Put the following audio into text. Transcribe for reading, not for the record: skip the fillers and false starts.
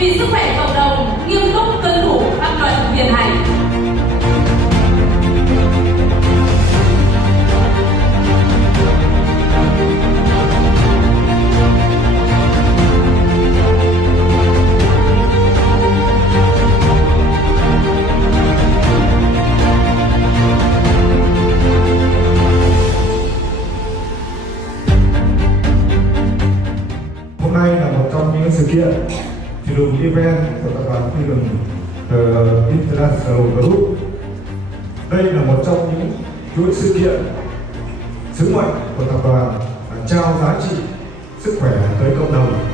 vì sức khỏe cộng đồng, nghiêm túc tuân thủ pháp luật hiện hành. Hôm nay là một trong những sự kiện kỷ lục event của tập đoàn Phi Đường International Group. Đây là một trong những chuỗi sự kiện sứ mệnh của tập đoàn là trao giá trị sức khỏe tới cộng đồng.